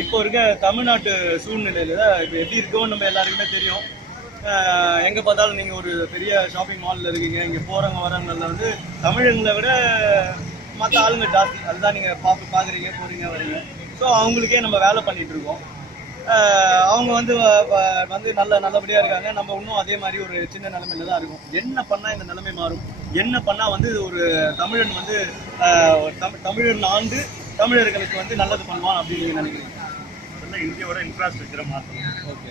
இப்போ இருக்க தமிழ்நாட்டு சூழ்நிலையில இப்போ எப்படி இருக்கோன்னு நம்ம எல்லாருக்குமே தெரியும். எங்கே பார்த்தாலும் நீங்கள் ஒரு பெரிய ஷாப்பிங் மாலில் இருக்கீங்க, இங்கே போகிறவங்க வரவங்களில் வந்து தமிழங்களை விட மற்ற ஆளுங்க ஜாஸ்தி. அதுதான் நீங்கள் பார்க்குறீங்க, போகிறீங்க, வரீங்க. ஸோ அவங்களுக்கே நம்ம வேலை பண்ணிகிட்டு இருக்கோம். அவங்க வந்து நல்லபடியாக இருக்காங்க. நம்ம இன்னும் அதே மாதிரி ஒரு சின்ன நிலைமையில தான் இருக்கும். என்ன பண்ணால் இந்த நிலைமை மாறும், என்ன பண்ணால் வந்து ஒரு தமிழன் வந்து தமிழன் ஆண்டு தமிழர்களுக்கு வந்து நல்லது பண்ணுவான் அப்படின்னு நீங்கள் நினைக்கிறீங்க? இந்தியாவோட இன்ஃப்ராஸ்ட்ரக்சரை மாற்றணும். ஓகே,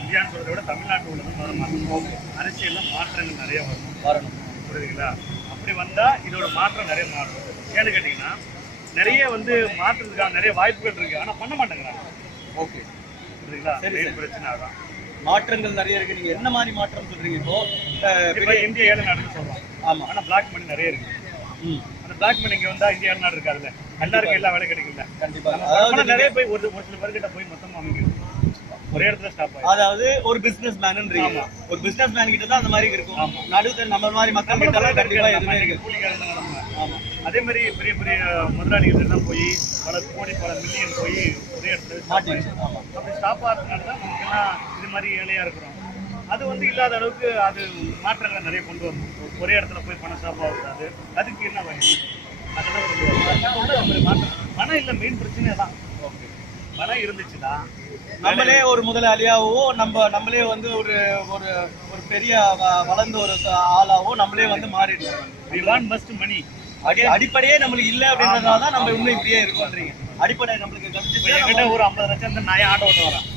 இந்தியான்னு சொல்றதை விட தமிழ்நாட்டு உள்ளதும் மாற்றணும். ஓகே, அரசியலில் மாற்றங்கள் நிறைய வரணும். புரியுதுங்களா? அப்படி வந்தால் இதோட மாற்றம் நிறைய மாறும். ஏன்னு கேட்டிங்கன்னா நிறைய வந்து மாற்றத்துக்கான நிறைய வாய்ப்புகள் இருக்கு, ஆனால் பண்ண மாட்டேங்கிறாங்க. ஓகே, புரியுதுங்களா? பிரச்சனை தான். மாற்றங்கள் நிறைய இருக்கு. நீங்க என்ன மாதிரி மாற்றம் சொல்றீங்க? இப்போ இந்தியா 7 நாடுன்னு சொல்றோம். ஆமா, ஆனா பிளாக் மணி நிறைய இருக்கு. அந்த பிளாக் மணி இங்க வந்தா இந்தியா 7 நாடு இருக்காதுல்ல, எல்லாருக்கும் எல்லா வேலை கிடைக்கும்ல. கண்டிப்பா. அதாவது நிறைய போய் ஒரு சில பேர்கிட்ட போய் மொத்தமா அமைக்கும், ஒரே இடத்துல ஸ்டாப் ஆகும். அதாவது ஒரு பிசினஸ் மேன்ன்றீங்க, ஒரு பிசினஸ் மேன் கிட்ட தான் அந்த மாதிரி இருக்கும். நடுவுல நம்ம மாதிரி மக்கள் கிட்ட கண்டிப்பா எதுவுமே இருக்கு. ஆமா, அதே மாதிரி பெரிய பெரிய முதலாளிகள் எல்லாம் போய் பல கோடி பல மில்லியன் போய் ஒரே இடத்துல அப்படி ஸ்டாப் ஆகிறதுனால தான் நமக்கெல்லாம் இது மாதிரி ஏழையா இருக்கிறோம். அது வந்து இல்லாத அளவுக்கு அது மாற்றங்களை நிறைய கொண்டு வரணும். ஒரே இடத்துல போய் பணம் ஸ்டாப் ஆகக்கூடாது. அதுக்கு என்ன வழி? அதெல்லாம் கொண்டு வர மாற்றம். பணம் இல்லை, மெயின் பிரச்சனை தான். ஓகே, பணம் இருந்துச்சுன்னா நம்மளே ஒரு முதலாளியாவோ நம்மளே வந்து ஒரு ஒரு பெரிய வளர்ந்த ஒரு ஆளாவோ நம்மளே வந்து மாறிடுவோம். We want first money. அடிப்படையே நம்மளுக்கு இல்லை அப்படின்றதால தான் நம்ம இன்னும் இப்படியே இருக்கோன்றீங்க. அடிப்படை நம்மளுக்கு என்கிட்ட ஒரு 50 லட்சம் நான் ஆட்டோ ஓட்ட வரேன்.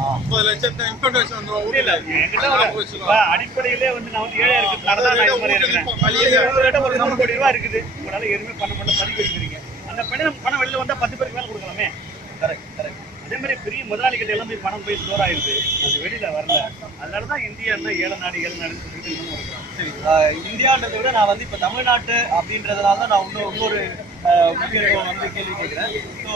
50 லட்சத்தை இன்ஃபர்மேஷன் வந்துடும். இல்லை, என்கிட்ட அடிப்படையிலே வந்து நான் வந்து ஏழை இருக்கிறதுனால ஒரு 100 கோடி ரூபா இருக்குது. உங்களால எதுவுமே பண்ண முடியல, பதிவு இருக்கிறீங்க. அந்த பணம் வெளியில் வந்தால் 10 பேருக்கு மேலே கொடுக்கலாமே. Correct correct. அதே மாதிரி பெரிய முதலாளிகள் எல்லாம் போய் பணம் போய் ஸ்டோர் ஆயிடுது, அது வெளியில வரல. அதனாலதான் இந்தியான்னா 7 நாடுன்னு சொல்லிட்டு இன்னும் இருக்கிறோம். சரி, இந்தியான்றதை விட நான் வந்து இப்ப தமிழ்நாட்டு அப்படின்றதுனால தான் நான் இன்னொரு முக்கியத்துவம் வந்து கேள்வி கேட்கிறேன். ஸோ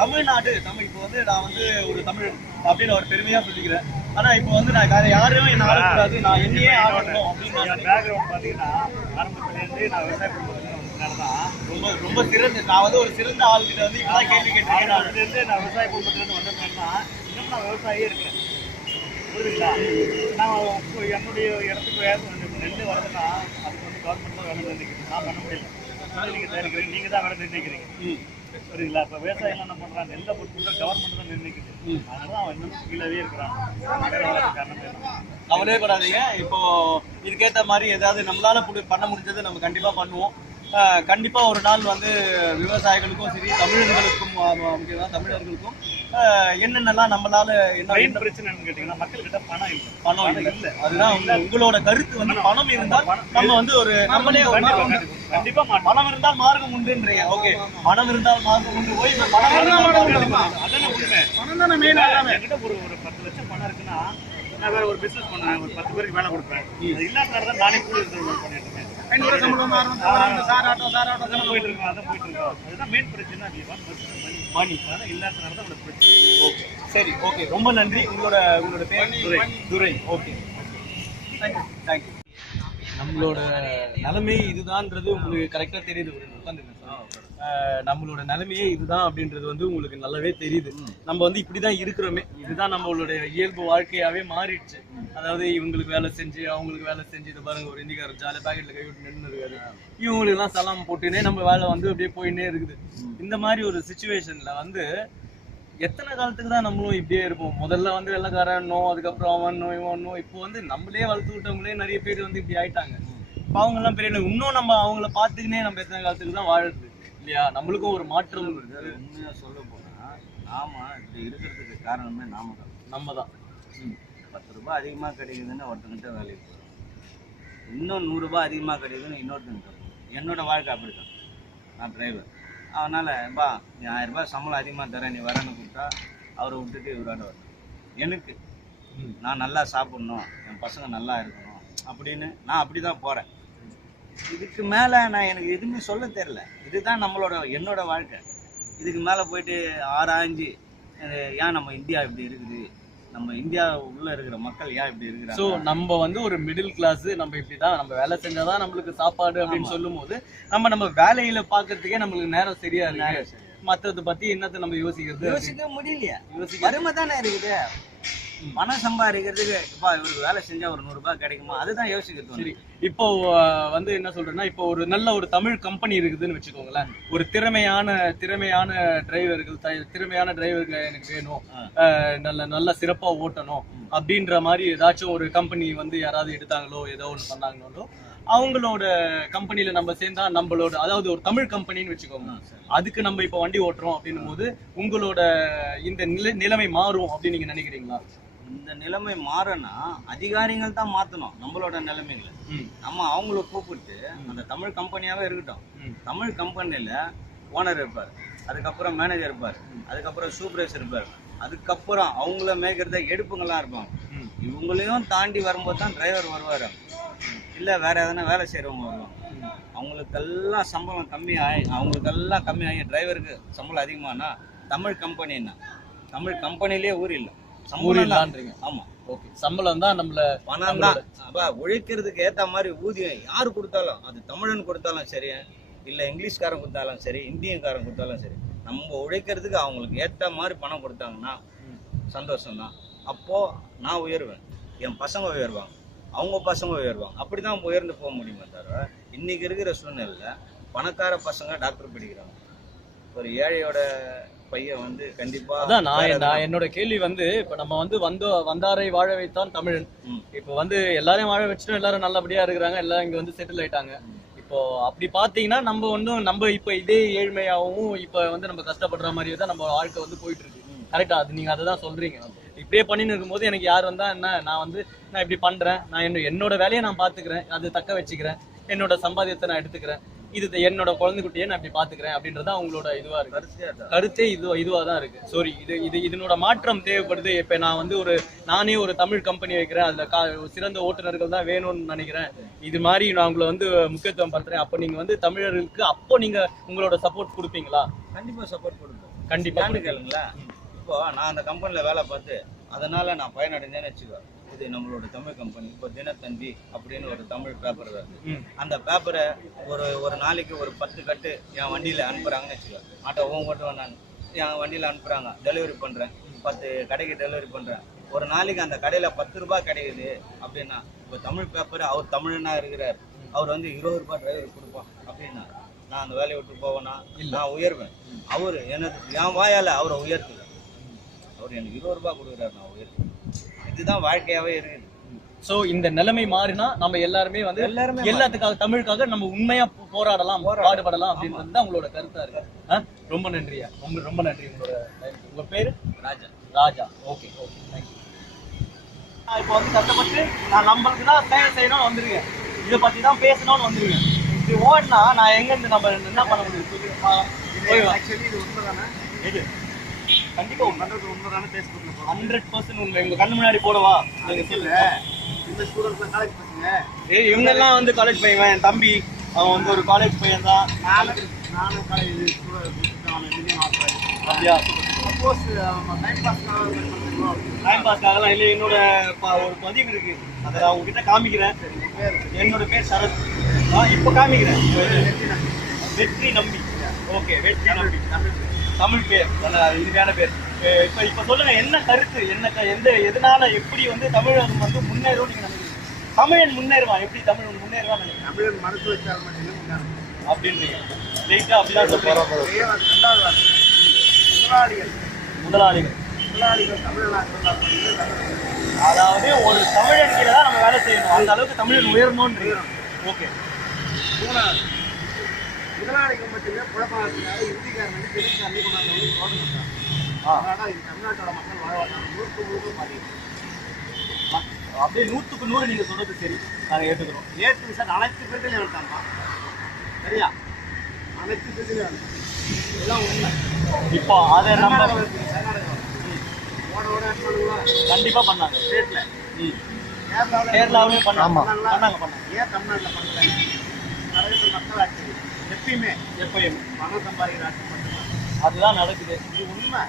தமிழ்நாடு இப்போ வந்து நான் வந்து ஒரு தமிழ் அப்படின்னு ஒரு பெருமையா சொல்லிக்கிறேன். ஆனா இப்போ வந்து நான் யாரும் என்ன ஆடக்கூடாது, நான் என்னையே ஆடணும் அப்படின்னு பேக்ரவுண்ட் பாத்தீங்கன்னா ஆரம்பத்திலேருந்து நான் விவசாய ரொம்ப ரொம்ப சிறந்த நான் வந்து ஒரு சிறந்த ஆளுகிட்ட வந்து இப்பதான் கேள்வி கேட்டிருக்கேன். நான் விவசாய குடும்பத்திலேருந்து வந்ததுன்னா இன்னும் நான் விவசாயியே இருக்கிறேன். புரியுதுங்களா? நான் என்னுடைய இடத்துக்கு நெல் வரதுன்னா அதுக்கு வந்து கவர்மெண்ட் தான் வேலை நிர்ணயிக்கிறது, நான் பண்ண முடியல. நீங்கள் தயாரிக்கிறீங்க, நீங்கள் தான் வேலை நிர்ணயிக்கிறீங்க. புரியுதுங்களா? இப்போ விவசாயம் என்ன பண்ணுறாங்க, நெல்லை பொறுத்து கவர்மெண்ட் தான் நிர்ணயிக்குது. அதனால அவன் இன்னும் கீழவே இருக்கிறான். கவலையே படாதீங்க. இப்போ இதுக்கேற்ற மாதிரி ஏதாவது நம்மளால பண்ண முடிஞ்சதை நம்ம கண்டிப்பா பண்ணுவோம். கண்டிப்பா ஒரு நாள் வந்து விவசாயிகளுக்கும் சரி, தமிழர்களுக்கும் முக்கியமாக தமிழர்களுக்கும் என்னென்னலாம் நம்மளால என்ன பிரச்சனைன்னு கேட்டீங்கன்னா மக்கள்கிட்ட பணம் இல்லை. அதுதான் உங்களோட கருத்து வந்து பணம் இருந்தால் நம்ம வந்து ஒரு நம்மளே கண்டிப்பா பணம் இருந்தால் மார்க்கம் உண்டுன்றீங்க. ஓகே, பணம் இருந்தால் மார்க்கம் உண்டு. போய் பணம் அதான உண்மை. பணம் தானே மெயின். என்கிட்ட ஒரு 10 லட்சம் பணம் இருக்குன்னா நான் வேற ஒரு பிசினஸ் பண்ணுவேன், ஒரு 10 பேருக்கு வேலை கொடுப்பேன். அது இல்லாதனால தான் நானே கூட பண்ணிட்டு இருக்கேன். சரி, ஓகே, ரொம்ப நன்றி. உங்களோட பேர் துரை. Okay, thank you. நம்மளோட நிலைமை இதுதான்ன்றது உங்களுக்கு கரெக்டா தெரியுது. நம்மளோட நிலைமையே இதுதான் அப்படின்றது வந்து உங்களுக்கு நல்லாவே தெரியுது. நம்ம வந்து இப்படிதான் இருக்கிறோமே, இதுதான் நம்மளுடைய இயல்பு வாழ்க்கையாவே மாறிடுச்சு. அதாவது இவங்களுக்கு வேலை செஞ்சு அவங்களுக்கு வேலை செஞ்சு, இதை பாருங்க, ஒரு இந்திக்காரர் ஜாலியாக பேக்கெட்ல கை விட்டு நின்று இருக்காரு, இவங்களுக்கு எல்லாம் சலாம் போட்டுனே நம்ம வேலை வந்து அப்படியே போயின்னே இருக்குது. இந்த மாதிரி ஒரு சுச்சுவேஷன்ல வந்து எத்தனை காலத்துக்கு தான் நம்மளும் இப்படியே இருப்போம்? முதல்ல வந்து வெள்ளக்காரனோ, அதுக்கப்புறம் அவனோ இவனோ, இப்போ வந்து நம்மளே வளர்த்து விட்டவங்களே நிறைய பேர் வந்து இப்படி ஆயிட்டாங்க. இப்போ அவங்க எல்லாம் பெரிய இன்னும் நம்ம அவங்கள பார்த்துக்கினே நம்ம எத்தனை காலத்துக்கு தான் வாழுறது இல்லையா? நம்மளுக்கும் ஒரு மாற்றம் இருக்குது. உண்மையா சொல்ல போனா நாம இப்படி இருக்கிறதுக்கு காரணமே நம்ம தான். 10 ரூபாய் அதிகமாக கிடைக்குதுன்னு ஒருத்தங்கிட்ட வேலைக்கு போகிறோம், இன்னும் 100 ரூபாய் அதிகமாக கிடைக்குதுன்னு இன்னொருத்தங்கிட்ட போகிறோம். என்னோட வாழ்க்கை அப்படி தான். நான் டிரைவர், அதனால் பா நீ 1000 ரூபாய் சம்பளம் அதிகமாக தரேன், நீ வரேன்னு கூப்பிட்டா அவரை விட்டுட்டு இவரோட வரணும். எனக்கு நான் நல்லா சாப்பிட்ணும், என் பசங்க நல்லா இருக்கணும் அப்படின்னு நான் அப்படி தான் போகிறேன். இதுக்கு மேலே நான் எனக்கு எதுவுமே சொல்ல தெரியல. இதுதான் என்னோட வாழ்க்கை. இதுக்கு மேலே போயிட்டு ஆராய்ஞ்சு ஏன் நம்ம இந்தியா இப்படி இருக்குது, நம்ம இந்தியா உள்ள இருக்கிற மக்கள் ஏன் இப்படி இருக்கிறாங்க. ஸோ நம்ம வந்து ஒரு மிடில் கிளாஸ், நம்ம இப்படிதான் நம்ம வேலை செஞ்சாதான் நம்மளுக்கு சாப்பாடு அப்படின்னு சொல்லும் போது நம்ம வேலையில பாக்குறதுக்கே நம்மளுக்கு நேரம் சரியா இருக்கு. மத்தத பத்தி என்னத்தை நம்ம யோசிக்கிறது? யோசிக்க முடியலையா? வறுமை தானே இருக்குது. பணம் சம்பாதிக்கிறதுக்கு இப்போ இவருக்கு வேலை செஞ்சா ஒரு 100 ரூபாய் கிடைக்குமா, அதுதான் யோசிக்கிறது. சரி, இப்போ வந்து என்ன சொல்றேன்னா, இப்போ ஒரு நல்ல ஒரு தமிழ் கம்பெனி இருக்குதுன்னு வச்சுக்கோங்களேன். ஒரு திறமையான டிரைவர்கள் எனக்கு வேணும், நல்ல சிறப்பா ஓட்டணும் அப்படின்ற மாதிரி ஏதாச்சும் ஒரு கம்பெனி வந்து யாராவது எடுத்தாங்களோ ஏதோ ஒன்று பண்ணாங்களோ, அவங்களோட கம்பெனில நம்ம சேர்ந்தா நம்மளோட, அதாவது ஒரு தமிழ் கம்பெனின்னு வச்சுக்கோங்க, அதுக்கு நம்ம இப்ப வண்டி ஓட்டுறோம் அப்படின்னும் போது உங்களோட இந்த நிலைமை மாறும் அப்படின்னு நீங்க நினைக்கிறீங்களா? இந்த நிலைமை மாறனா அதிகாரிகள் தான் மாத்தணும் நம்மளோட நிலைமைகளை. நம்ம அவங்கள கூப்பிட்டு அந்த தமிழ் கம்பெனியாவே இருக்கட்டும், தமிழ் கம்பெனில ஓனர் இருப்பார், அதுக்கப்புறம் மேனேஜர் இருப்பார், அதுக்கப்புறம் சூப்பர்வைசர் இருப்பார், அதுக்கப்புறம் அவங்கள மேய்க்கிறத எடுப்புங்கெல்லாம் இருப்பாங்க. இவங்களையும் தாண்டி வரும்போது தான் டிரைவர் வருவார், இல்லை வேற எதனா வேலை செய்கிறவங்க வருவாங்க. அவங்களுக்கெல்லாம் சம்பளம் கம்மியாகி டிரைவருக்கு சம்பளம் அதிகமானா தமிழ் கம்பெனின்னா தமிழ் கம்பெனிலேயே ஊர் இல்லை, சம்பளம்ன்றீங்க. ஆமா, ஓகே, சம்பளம் தான் நம்மள பணம் தான். அப்ப உழைக்கிறதுக்கு ஏற்ற மாதிரி ஊதியம் யாரு கொடுத்தாலும், அது தமிழன் கொடுத்தாலும் சரி, இல்லை இங்கிலீஷ்காரன் கொடுத்தாலும் சரி, இந்தியன்காரன் கொடுத்தாலும் சரி, நம்ம உழைக்கிறதுக்கு அவங்களுக்கு ஏற்ற மாதிரி பணம் கொடுத்தாங்கன்னா சந்தோஷம்தான். அப்போ நான் உயர்வேன், என் பசங்க உயர்வாங்க, அவங்க பசங்க உயர்வாங்க. அப்படிதான் உயர்ந்து போக முடியுமே தவிர இன்னைக்கு இருக்கிற சூழ்நிலையில பணக்கார பசங்க டாக்டர் படிக்கிறாங்க, ஒரு ஏழையோட பையன் வந்து கண்டிப்பா. அதான் நான் என்னோட கேள்வி வந்து, இப்ப நம்ம வந்து வந்தாரை வாழ வைத்தான் தமிழன். இப்ப வந்து எல்லாரையும் வாழ வச்சுட்டோம், எல்லாரும் நல்லபடியா இருக்கிறாங்க, எல்லாரும் இங்க வந்து செட்டில் ஆயிட்டாங்க. இப்போ அப்படி பாத்தீங்கன்னா நம்ம இப்ப இதே ஏழ்மையாகவும் இப்ப வந்து நம்ம கஷ்டப்படுற மாதிரியே தான் நம்ம வாழ்க்கை வந்து போயிட்டு இருக்கு. கரெக்டா? அது நீங்க அதை தான் சொல்றீங்க. இப்படியே பண்ணின்னு இருக்கும்போது எனக்கு யார் வந்தா என்ன, நான் இப்படி பண்றேன், நான் என்னோட வேலையை நான் பாத்துக்கிறேன், அது தக்க வச்சுக்கிறேன், என்னோட சம்பாதியத்தை நான் எடுத்துக்கிறேன், இது என்னோட குழந்தைக்குட்டியை நான் இப்படி பாத்துக்கிறேன் அப்படின்றத அவங்களோட இதுவா இருக்கு, கருத்தே இதுவா தான் இருக்கு. சாரி, இதனோட மாற்றம் தேவைப்படுது. இப்ப நான் வந்து நானே ஒரு தமிழ் கம்பெனி வைக்கிறேன், அதுல சிறந்த ஓட்டுநர்கள் தான் வேணும்னு நினைக்கிறேன், இது மாதிரி நான் உங்களை வந்து முக்கியத்துவம் பண்றேன். அப்போ நீங்க வந்து தமிழர்களுக்கு அப்போ நீங்க உங்களோட சப்போர்ட் கொடுப்பீங்களா? கண்டிப்பா சப்போர்ட் கொடுப்போம். கண்டிப்பா கேளுங்களா. இப்போ நான் அந்த கம்பெனில வேலை பார்த்து அதனால நான் பயனடைஞ்சேன்னு வச்சுக்கோ. இது நம்மளோட தமிழ் கம்பெனி. இப்போ தினத்தந்தி அப்படின்னு ஒரு தமிழ் பேப்பர் வருது, அந்த பேப்பரை ஒரு நாளைக்கு ஒரு 10 கட்டு என் வண்டியில் அனுப்புகிறாங்கன்னு வச்சுக்கோ. ஆட்டோ ஓட்டு நான் என் வண்டியில் அனுப்புகிறாங்க, டெலிவரி பண்ணுறேன், 10 கடைக்கு டெலிவரி பண்ணுறேன். ஒரு நாளைக்கு அந்த கடையில் 10 ரூபாய் கிடைக்குது அப்படின்னா, இப்போ தமிழ் பேப்பர் அவர் தமிழனா இருக்கிறார், அவர் வந்து 20 ரூபாய் டிரைவர் கொடுப்போம் அப்படின்னா நான் அந்த வேலையை விட்டு போவேன்னா நான் உயர்வேன். அவர் எனக்கு என் வாயால் அவரை உயர்த்துவேன், அவர் எனக்கு 20 ரூபாய் கொடுக்குறாரு, நான் உயர்த்துவேன். இதுதான் வாழ்க்கையாவே இருக்குது. சோ இந்த நிலைமை மாறினா நம்ம எல்லாருமே வந்து எல்லாத்துக்காக தமிழுக்காக நம்ம உண்மையா போராடலாம், பாடுபடலாம் அப்படின்றது தான் உங்களோட கருத்தா இருக்கு. ரொம்ப நன்றியா, ரொம்ப நன்றி. உங்க பேரு? ராஜா. Okay, thank you. இப்போ வந்து கஷ்டப்பட்டு நான் நம்மளுக்கு தான் சேவை செய்யணும்னு வந்துருக்கேன், இதை பத்தி தான் பேசணும்னு வந்துருக்கேன். இப்படி ஓடினா நான் எங்க இருந்து நம்ம என்ன பண்ண முடியும்? ஆக்சுவலி இது உண்மைதானே? இது கண்டிப்பா உண்மைதானே? பேஸ்புக்ல 100% உண்மை. உங்க கண்ணு முன்னாடி போடவா? நீங்க சொல்ல இந்த ஸ்டூடெண்ட்ஸ் காலேஜ் பசங்க, இவங்க எல்லாம் வந்து காலேஜ் பையன், என் தம்பி அவன் வந்து ஒரு காலேஜ் பையன் தான். நானும் காலேஜ் அப்படியா? சப்போஸ் டைம் பாஸ்க்காகலாம் இல்லை, என்னோட ஒரு பதிவு இருக்கு, அதை நான் உங்ககிட்ட காமிக்கிறேன். என்னோட பேர் சரத். இப்போ காமிக்கிறேன், வெற்றி நம்பி. ஓகே, வெற்றி நம்பி தமிழ் பேர், நல்ல இனிமையான பேர். இப்ப சொல்லுங்க, என்ன கருத்து, எதனால எப்படி வந்து தமிழகம் வந்து முன்னேறும் நீங்க நினைக்கிறீங்க? தமிழன் முன்னேறுவான், எப்படி தமிழ் முன்னேறுவான் நினைக்கிறீங்க? தமிழன் மனசு வச்சால் மட்டுமே முன்னேறும் அப்படின்றீங்க. ஸ்ட்ரெயிட்டா அப்படிதான் சொல்றீங்க. ரெண்டாவது முதலாளிகள் தமிழ்நாட்டில், அதாவது ஒரு தமிழன் கீழே தான் நம்ம வேலை செய்யணும், அந்த அளவுக்கு தமிழன் உயரணும்னு. ஓகே. மூணாவது முதலாளிகள் மட்டுமே குழப்பத்தினால இந்திக்காரன் திருச்சி கொண்டாந்து ரோடு வந்தாங்க. அதனால இது தமிழ்நாட்டோட மக்கள் வாழ்வாதாரம் 100% பாதிக்கும். அப்படியே 100க்கு 100 நீங்க சொல்றது சரி, நாங்கள் ஏற்றுக்கிறோம். ஏற்று சார், அனைத்து பேர்லையும் எடுத்தாங்க. சரியா? அனைத்து பேர்லையும் இதெல்லாம் உண்மை. இப்போ அதை நம்ம ஓட கண்டிப்பா பண்ணாங்க. ஸ்டேட்ல கேரளாவே பண்ணாங்க. ஏன் தமிழ்நாட்டில் பண்ணல? நிறைய பேர் மக்கள் ஆட்சி எப்பயுமே பணம் சம்பாதிக்கிற ஆட்சி மட்டும்தான் அதுதான் நடக்குது. இது உண்மை.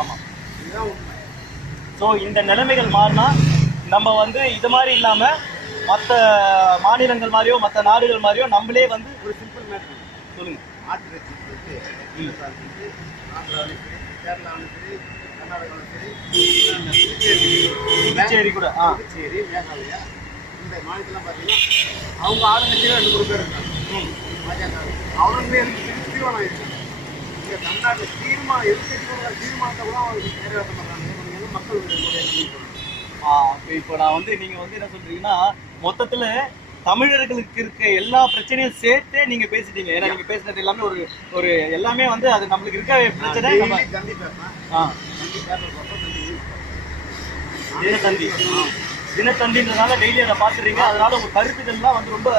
ஆமாம், இதுதான் உண்மை. ஸோ இந்த நிலைமைகள் மாறினா நம்ம வந்து இது மாதிரி இல்லாமல் மற்ற மாநிலங்கள் மாதிரியோ மற்ற நாடுகள் மாதிரியோ நம்மளே வந்து ஒரு சிம்பிள் மேட்ரு சொல்லுங்கள். ஆட்டு ஆந்திராவிலும் சரி, கேரளாவிலும் சரி, கர்நாடகாவிலும் சரி, புதுச்சேரி கூட புதுச்சேரி, மேகாலயா இந்த மாநிலத்திலாம் பார்த்தீங்கன்னா அவங்க ஆளுங்கட்சியில் 2-3 பேர் இருக்காங்க. பாஜக அவங்களே தீர்மானம் இருக்காங்க. இங்கே தமிழ்நாட்டில் தீர்மானத்தை கூட அவங்க நிறைவேற்ற மாட்டாங்க. மக்கள் நம்பிக்கை. இப்போ நான் வந்து நீங்க வந்து என்ன சொல்றீங்கன்னா மொத்தத்துல தமிழர்களுக்கு இருக்க எல்லா பிரச்சனையும் சேர்த்தே நீங்க பேசிட்டீங்க. ஏன்னா நீங்க பேசுனது எல்லாமே ஒரு எல்லாமே வந்து அது நம்மளுக்கு இருக்க பிரச்சனை. நம்ம தினத்தந்தின்றதால டெய்லி அதை பாத்துறீங்க. அதனால உங்க கருத்துக்கள்லாம் வந்து ரொம்ப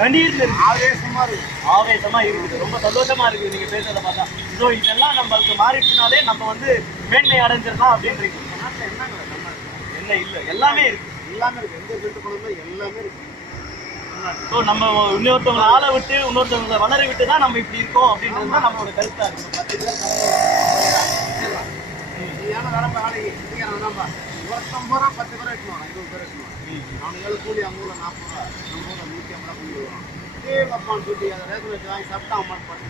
கண்ணீர்ல இருக்கு, ஆவேசமா இருக்குது. ரொம்ப சந்தோஷமா இருக்குது நீங்க பேசுறத பார்த்தா. ஸோ இதெல்லாம் நம்மளுக்கு மாறிடுச்சுனாலே நம்ம வந்து மேன்மை அடைஞ்சிடலாம் அப்படின்றீங்க. என்ன இல்ல எல்லாமே இருக்கு, எந்த வீட்டு குழந்தை எல்லாமே இருக்கு. ஸோ நம்ம இன்னொருத்தவங்களை ஆளை விட்டு இன்னொருத்தவங்களை வளர விட்டு தான் நம்ம இப்படி இருக்கோம் அப்படின்றது தான் நம்மளோட கருத்தா இருக்கு. ஒருத்தம் போறா 10 பேர் எடுக்கணும், 20 பேர் எடுக்கணும். அவனுக்கு கூலி அவங்க ஊர்ல 40 ரூபா, நம்ம ஊர்ல 150 கூலி வரும். அப்பான்னு சொல்லி அதை ரேஷன் வச்சு வாங்கி சாப்பிட்டா அவன் பண்ணி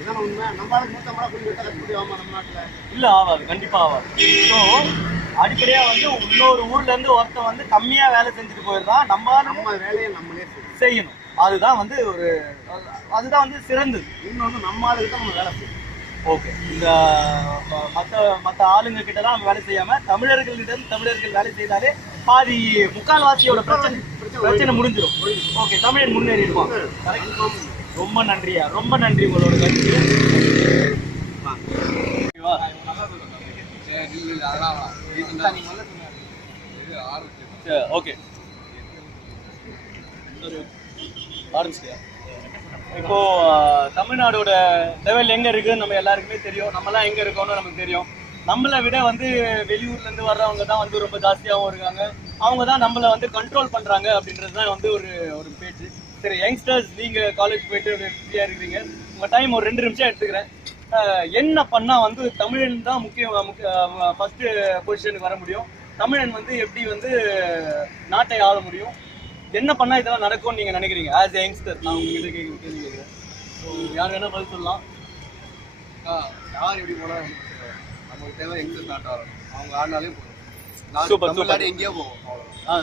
இதான உண்மை. நம்மளால 150 கூலி கட்ட கூலி ஆமா நம்ம நாட்டுல இல்ல ஆகாது, கண்டிப்பா ஆகாது. ஸோ அடிப்படையா வந்து இன்னொரு ஊர்ல இருந்து ஒருத்தன் வந்து கம்மியா வேலை செஞ்சுட்டு போயிடுறான். நம்ம வேலையை நம்மளே செய்யணும். அதுதான் வந்து அதுதான் வந்து சிறந்தது. இன்னொன்று நம்ம ஆளுகிட்ட நம்ம வேலை செய்யணும். ஓகே, இந்த மற்ற ஆளுங்க கிட்ட தான் நம்ம வேலை செய்யாம தமிழர்கள் வேலை செய்தாலே பாதி முக்கால்வாசியோட பிரச்சனை முடிஞ்சிடும். ஓகே, தமிழன் முன்னேறிடுவான். ரொம்ப நன்றியா, ரொம்ப நன்றி உங்களோட கருத்து. ஓகே, ஆரம்பிச்சியா? இப்போ தமிழ்நாடோட லெவல் எங்க இருக்குன்னு நம்ம எல்லாருக்குமே தெரியும். நம்மலாம் எங்க இருக்கோம்னு நமக்கு தெரியும். நம்மளை விட வந்து வெளியூர்ல இருந்து வர்றவங்க தான் வந்து ரொம்ப ஜாஸ்தியாகவும் இருக்காங்க. அவங்க தான் நம்மளை வந்து கண்ட்ரோல் பண்றாங்க அப்படின்றது தான் வந்து ஒரு பேச்சு. சரி, யங்ஸ்டர்ஸ், நீங்க காலேஜ் போயிட்டு ஃப்ரீயா இருக்கிறீங்க, உங்க டைம் ஒரு 2 நிமிஷம் எடுத்துக்கிறேன். என்ன பண்ணா வந்து தமிழன் தான் ஃபர்ஸ்ட் பொசிஷனுக்கு வர முடியும்? தமிழன் வந்து எப்படி வந்து நாட்டை ஆள முடியும்? என்ன பண்ணா இதெல்லாம் நடக்கும்னு நீங்க நினைக்கிறீங்க? ஆஸ் எ யங்ஸ்டர் நான் உங்ககிட்ட கேள்வி கேட்குறேன். ஸோ யார் வேணா பதில் சொல்லலாம். யார் எப்படி போனா நமக்கு தேவை யங்ஸ்டர் ஸ்டார்ட் ஆகணும். அவங்க ஆடினாலே போதும். சூப்பர், தமிழ்நாடு எங்கேயோ போகும்.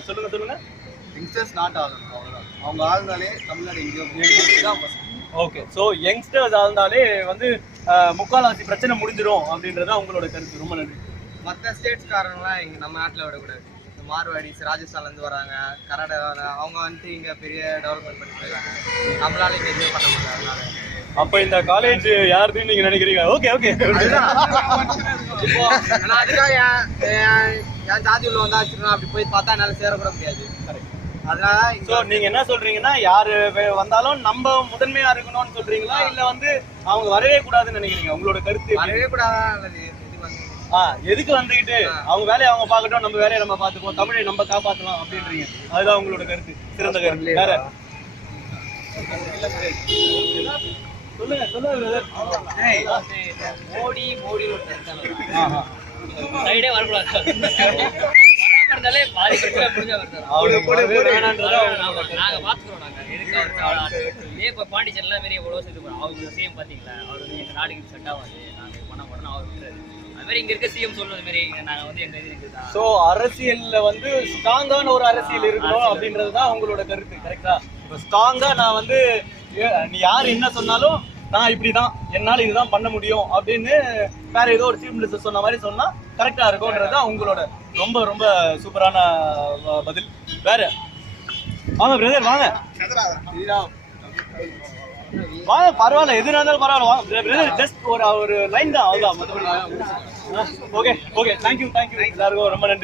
சொல்லுங்க. யங்ஸ்டர்ஸ் ஸ்டார்ட் ஆகணும், அவ்வளோதான். அவங்க ஆடினாலே தமிழ்நாடு எங்கேயோ போகும். ஓகே, ஸோ யங்ஸ்டர்ஸ் ஆழ்ந்தாலே வந்து முக்கால்வாசி பிரச்சனை முடிஞ்சிடும் அப்படின்றத உங்களோட கருத்து. ரொம்ப நன்றி. மற்ற ஸ்டேட்ஸ்காரங்களாம் இங்கே நம்ம நாட்டில் விடக்கூடாது. மார்வாடிஸ் ராஜஸ்தான்லேருந்து வராங்க, கர்நாடகாவில் அவங்க வந்துட்டு இங்கே பெரிய டெவலப்மெண்ட் பண்ணிட்டு இருக்காங்க. நம்மளால இங்கே எதுவும் பண்ண முடியாது. அதனால அப்போ இந்த காலேஜ் யாருன்னு நீங்க நினைக்கிறீங்க? ஓகே இப்போ நான் அதுக்காக என் ஜாதி உள்ள வந்தாச்சுன்னா அப்படி போய் பார்த்தா என்னால் சேரக்கூட முடியாது. அதனால ஸோ நீங்க என்ன சொல்றீங்கன்னா, யாரு வந்தாலும் நம்ம முதன்மையா இருக்கணும்னு சொல்றீங்களா, இல்ல வந்து அவங்க வரவே கூடாதுன்னு நினைக்கிறீங்க? உங்களோட கருத்து வரவே கூடாது. எதுக்கு வந்துகிட்டு அவங்க வேலையை அவங்க பார்க்கட்டும், நம்ம வேலையை நம்ம பார்த்துப்போம், தமிழை நம்ம காப்பாற்றலாம் அப்படின்றீங்க. அதுதான் உங்களோட கருத்து, சிறந்த கருத்து. வேற சொல்லுங்க. மோடி சைடே வரக்கூடாது. இருந்தாலே பாதி பிரச்சனை முடிஞ்சா நாங்க பாத்துக்கிறோம். இப்ப பாண்டிச்சேரிலாம் பெரிய எவ்வளவு சேர்த்து போறோம். அவங்க சிஎம் பாத்தீங்களா, அவர் வந்து எங்க நாடுக்கு செட் ஆகாது, நாங்க பண்ண உடனே அவர் விட்டுறாரு. அது மாதிரி இங்க இருக்க சிஎம் சொல்றது மாதிரி நாங்க வந்து எங்க இது இருக்குதா. சோ அரசியல்ல வந்து ஸ்ட்ராங்கான ஒரு அரசியல் இருக்கணும் அப்படின்றதுதான் உங்களோட கருத்து, கரெக்டா? இப்ப ஸ்ட்ராங்கா நான் வந்து நீ யார் என்ன சொன்னாலும் நான் இப்படிதான், என்னால இதுதான் பண்ண முடியும் அப்படின்னு வேற ஏதோ ஒரு சீஃப் மினிஸ்டர் சொன்ன மாதிரி சொன்னா கரெக்டா இருக்கும்ன்றதுதான் உங்களோட ரொம்ப ரொம்ப சூப்பரான பதில். வேற வாங்க பிரதர், வாங்க பரவாயில்ல, எது இருந்தாலும் பரவாயில்ல, வாங்க பிரதர். ஜஸ்ட் ஒரு லைன் தான், அவ்வளவுதான். ஓகே, தேங்க்யூ எல்லாருக்கும் ரொம்ப நன்றி.